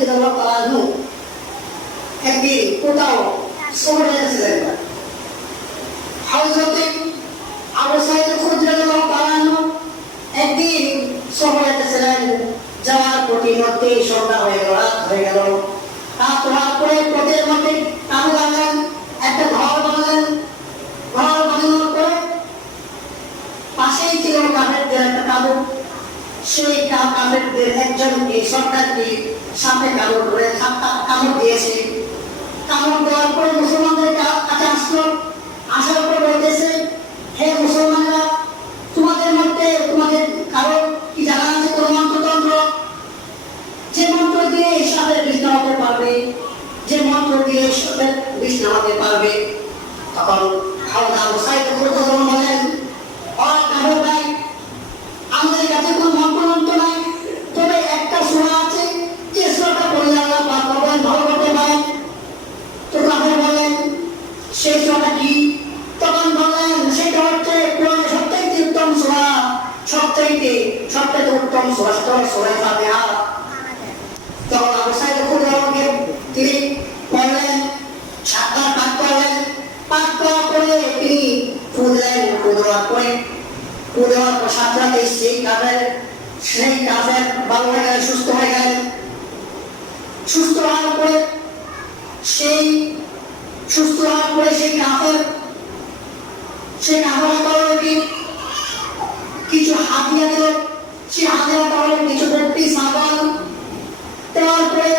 রাদিয়াল্লাহু তাআলা একদিন কোথাও শহরে যাচ্ছিলেন না হযরতে আবু সাইদ খুদরি রাদিয়াল্লাহু তাআলা একদিন শহরে যাচ্ছিলেন যাওয়ার প্রতিমধ্যে সন্ধ্যা হয়ে গেল, রাত হয়ে গেল। রাত হওয়ার মধ্যে তাবু বাঁধলেন একটা ঘর বাঁধলেন ঘর বাঁধানোর পরে পাশেই ছিল কাফেরদের একটা তাবু সেই কাফেরদের একজনকে সরকারকে সাপে কামড় করে সাপটা কামড় দিয়েছে। কামড় দেওয়ার পরে মুসলমানদের কাছে আসলো। আসার পর বলতেছে, হে মুসলমানরা, তোমাদের মধ্যে তোমাদের কারও কি জানা আছে? কোনো মন্ত্রতন্ত্র? যে মন্ত্র দিয়ে সাপের বিষ নামাতে পারবে, যে মন্ত্র দিয়ে সাপের বিষ নামাতে পারবে, তখন হাওদা মুসাইদ খুলতে বলেন আর কারও ভাই আমাদের কাছে কোনো মন্ত্রমন্ত্র নাই তবে একটা সোনা আছে যে সোনাটা পড়লে আল্লাহ পাক ভগবান ভালো করতে পারেন তো তখন বলেন সেই সোনাটা তখন বলেন সেটা হচ্ছে কোরআনের সবচাইতে উত্তম সোনা সবচাইতে উত্তম সোনা সেটা ফাতিহা। তখন আবু সাইদ খুদরকে তিনি পড়লেন সাতবার পাঠ করলেন। পাঠ করার পরে তিনি ফুদবার পরে সাত রাতে সেই কাফের সেই কাফের ভালো সুস্থ হয়ে গেলেন। সুস্থ হওয়ার পরে সেই সুস্থ হওয়ার পরে সেই কাফের সেই কাফের কারণে কিছু হাতিয়া দিল? সেই হাতিয়ার কারণে কিছু ব্যক্তি সাবান। তারপরে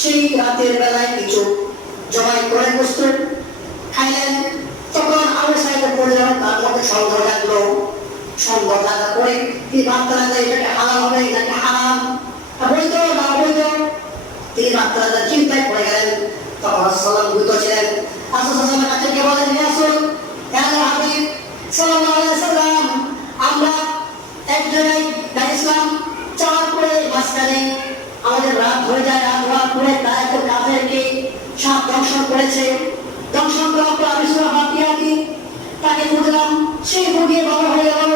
সেই রাতের বেলায় কিছু জমাই করে বসতো খাইলেন। তখন আবু সাহেব বললেন তার মধ্যে সন্দেহ লাগল সন্দেহ লাগার পরে তিনি ভাবতে লাগলেন, এটাকে হালাল হবে, এটাকে হারাম। বৈধ না অবৈধ তিনি ভাবতে লাগলেন, চিন্তায় পড়ে গেলেন। সালাম ভূত ছিলেন আসল সালামের কাছে কে বলেন, হে হ্যাঁ হাবিব সাল্লাম, আমরা এক জায়গায় পরে মাঝখানে আমাদের রাত হয়ে যায়, রাত হওয়ার পরে তারা একটা কাফেরকে সাপ দংশন করেছে। দংশন করার পর আমি সুরা ফাতিহা দিই তাকে বুঝলাম সেই বুঝিয়ে বড় হয়ে গেল।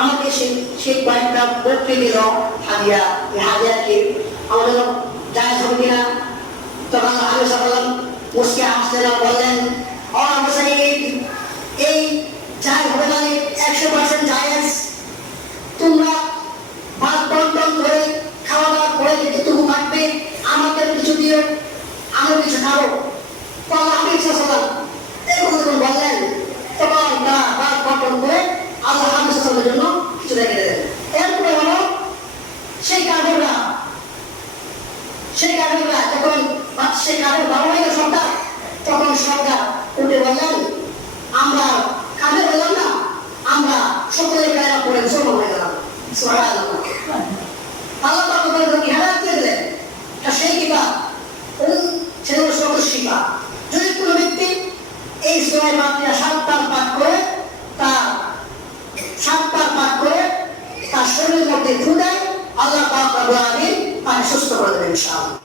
আমাকে সেই সেই কয়েকটা বলতে দিল, হাদিয়া, এই হাদিয়াকে আমাদের যায় হবে কিনা? তখন আমি সকলাম মুসকে আসলে বললেন মুসাই এই যাই হবে মানে একশো পার্সেন্ট জায়েজ তোমরা ভাত বন্টন করে খাওয়া দাওয়া করে যেটুকু থাকবে আমাকে কিছু দিও আমি কিছু খাব তখন আমি সালাম এই কথা যখন বললেন তখন তারা ভাত বন্টন করে আল্লাহ আমি সালামের জন্য কিছু রেখে দেবেন এরপরে হলো সেই কাঠেররা সেই কাঠেররা যখন বা- সেই কাঠের ভালো হয়ে গেল সরকার সরকার উঠে বললেন, আমরা কাঠের বললাম না, আমরা সকলের গায়ে পড়ে মুসলমান হয়ে গেলাম। আল্লাহ পাক করে, তার সাতবার পাঠ করে তার শরীরের মধ্যে রব্বুল তাকে সুস্থ করে দেবেন ইনশাআল্লাহ।